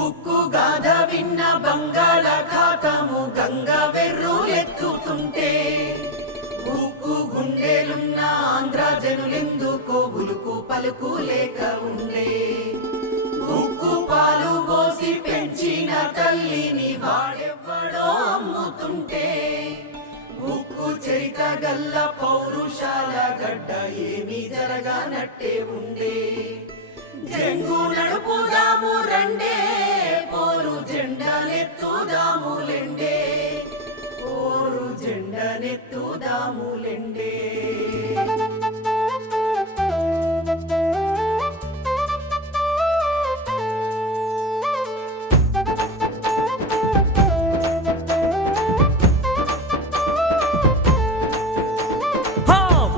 ఉక్కు గాథ విన్న బంగాళాఖాతము గంగ వెర్రులెత్తుతుంటే ఉక్కు గుండెలున్న ఆంధ్ర జనులెందుకో ఉలుకు పలుకు లేక ఉండే. ఉక్కు పాలు పోసి పెంచిన తల్లిని వాడెవ్వడో అమ్ముతుంటే ఉక్కు చరిత గల్ల పౌరుషాల గడ్డ ఏమి జరగనట్టే ఉండే. జంగు నడుపుదాము రండే పోరు జెండనెత్తుదాములెండే, పోరు జెండనెత్తుదాములెండే.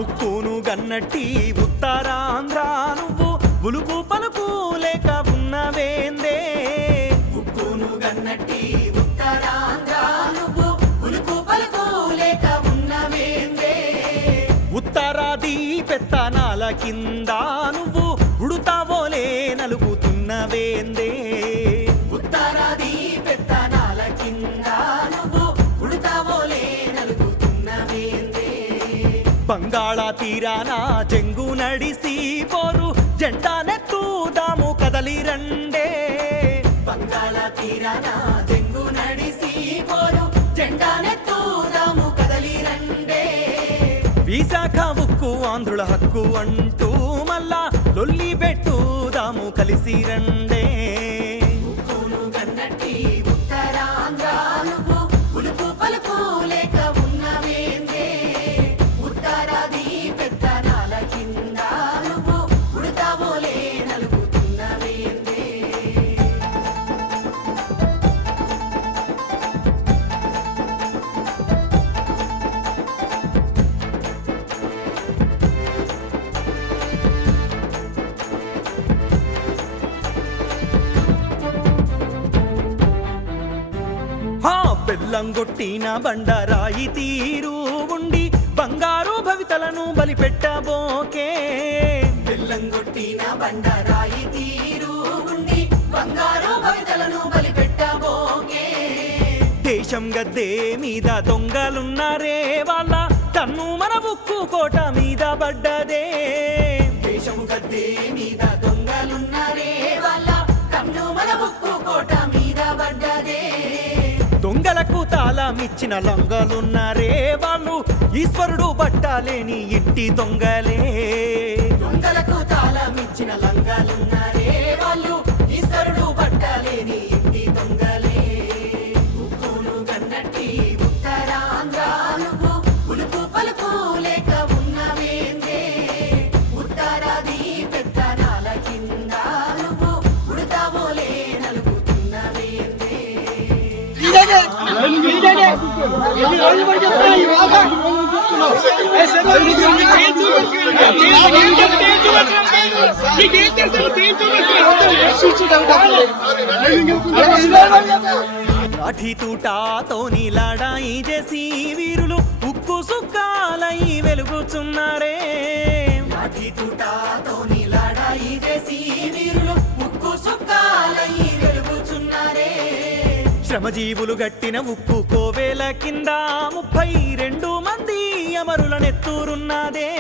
ఉక్కును గన్నట్టి ఉత్తరాంధ్ర నువ్వు ఉలుకు పలుకు లేక ఉన్నవేందే. ఉక్కును గన్నట్టి ఉత్తరాంధ్ర నువ్వు ఉలుకు పలుకు లేక ఉన్నవేందే. ఉత్తరాది పెత్తనాల కింద నువ్వు ఉడుతావోలే నలుగుతున్నవేందే. ఉత్తరాది పెత్తనాల కింద నువ్వు ఉడుతావోలే నలుగుతున్నవేందే. బంగాళ తీరాన చెంగు నడిసి పోరు జెండానెత్తుదాము కదలి రండే. బంగాళ తీరాన జంగు నడిసి పోరు జెండానెత్తుదాము కదలి రండే. విశాఖ ఉక్కు ఆంధ్రుల హక్కు అంటూ మళ్ళా లొల్లి పెట్టుదాము కలిసి రండే. ఉక్కును గన్నట్టి ఉత్తరాంధ్ర నువ్వు ఉలుకు పలుకు లేక ఉన్నవేందే. ఉత్తరాది పెత్తనాల కింద నువ్వు ఉడతావోలే నలుగుతున్నవేందే. బెల్లంగొట్టిన బండరాయి తీరు ఉండి బంగారు భవితలను బలిపెట్టబోకే. బెల్లంగొట్టిన బండరాయి తీరు ఉండి బంగారు భవితలను బలిపెట్టబోకే. దేశం గద్దే మీద దొంగలున్నారే వాళ్ళ తన్ను మన ఉక్కు కోట మీద పడ్డదే. దేశం గద్దే మీద దొంగలున్నారే వాళ్ళ కన్ను మన ఉక్కు కోట మీద పడ్డదే. దొంగలకు తాళమిచ్చిన లొంగలున్నారే వాళ్ళు ఈశ్వరుడు పట్టాలేని ఇంటి దొంగలే. దొంగలకు తాళమిచ్చిన లంగాలున్నారే వాళ్ళు ఈశ్వరుడు పట్టాలేని ఇంటి దొంగలే. ఉక్కును గన్నట్టి ఉత్తరాంధ్ర నువ్వు ఉలుకు పలుకు లేక ఉన్నవేందే. ఉత్తరాది పెత్తనాల కింద నువ్వు ఉడతావోలే నలుగుతున్నవేందే. లాఠీ తూటాతోని లడాయి చేసి వీరులు ఉక్కు సుక్కాలై వెలుగుచున్నారే. లాఠీ తూటాతోని లడాయి చేసి వీరులు ఉక్కు సుక్కాలై వెలుగుచున్నారే. శ్రమజీవులు గట్టిన ఉక్కు కోవేల కింద 32 మంది అమరులనెత్తూరున్నదే.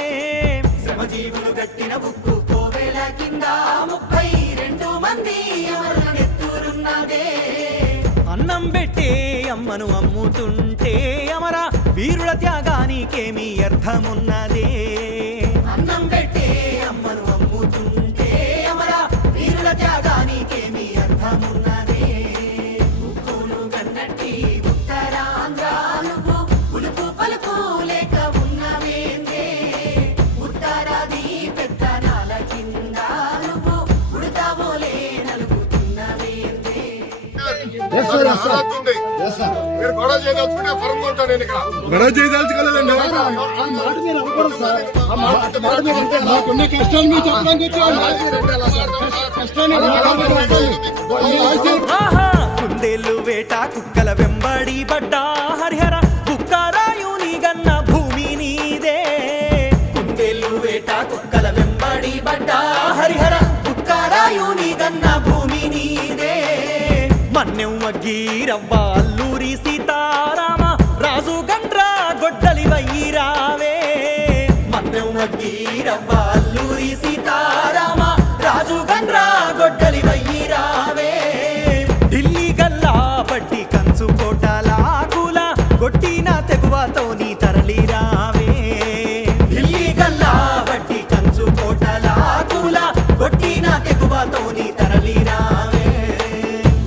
శ్రమజీవులు గట్టిన ఉక్కు కోవెల కింద 32 మంది అమరులనెత్తూరున్నదే. అన్నం పెట్టే అమ్మను అమ్ముతుంటే అమర వీరుల త్యాగానికేమి అర్థమున్నదే. అన్నం పెట్టే అమ్మను అమ్ముతుంటే అమర వీరుల త్యాగానికేమి అర్థమున్నదే. ఉక్కును గన్నట్టి ఉత్తరాంధ్ర నువ్వు ఉలుకు పలుకు లేక ఉన్నవేందే. ఉత్తరాది పెత్తనాల కింద నువ్వు ఉడతావోలే నలుగుతున్నవేందే. మీరు గొడవ చేయదలుచుకుంటే ఫరం ఉంటా నేను ఇక్కడ గొడవ చేయదలుచుకోలేదండి. మాకున్న కష్టాలు మీరు చెప్పడానికి కుందేళ్ళు వేట కుక్కల వెంబడి పడ్డా హరిహర కుక్కరాయుని గన్న భూమి నీదే. కుందేళ్ళు వేట కుక్కల వెంబడి పడ్డా హరిహర కుక్కరాయుని గన్న భూమి నీదే. మన్నెం మగ్గీరవ్వ అల్లూరి సీతారామ రాజు గండ్రా గొడ్డలి వయ్యిరావే మన్నెం మగ్గీరవ్వ అల్లూరి సీతారామ రాజు గండ్రా గొడ్డలి వయ్యిరావే ఢిల్లీ గల్లా పట్టి కంచు కోటలాకుల కొట్టిన తెగువతోని తరలిరావే ఢిల్లీ గల్లా పట్టి కంచు కోటలాకుల కొట్టిన తెగువతోని తరలిరావే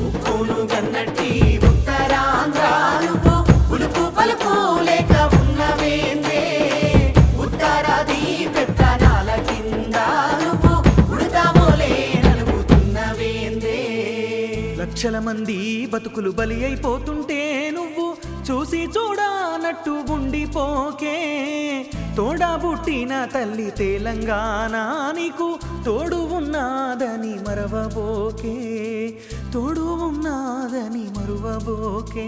ఉక్కును గన్నట్టి ఉత్తరాంధ్ర నువ్వు ఉలుపు పలుపు లేక ఉన్నవేందే ఉత్తరాది పెత్తనాల కింద నువ్వు ఉడతావోలే నలుగుతున్నవేందే లక్షల మంది బతుకులు బలి అయిపోతుంటే నువ్వు చూసి చూడనట్టు ఉండిపోకే తోడా పుట్టిన తల్లి తెలంగాణ నీకు తోడు ఉన్నదని మరవబోకే తోడు ఉన్నదని మరువబోకే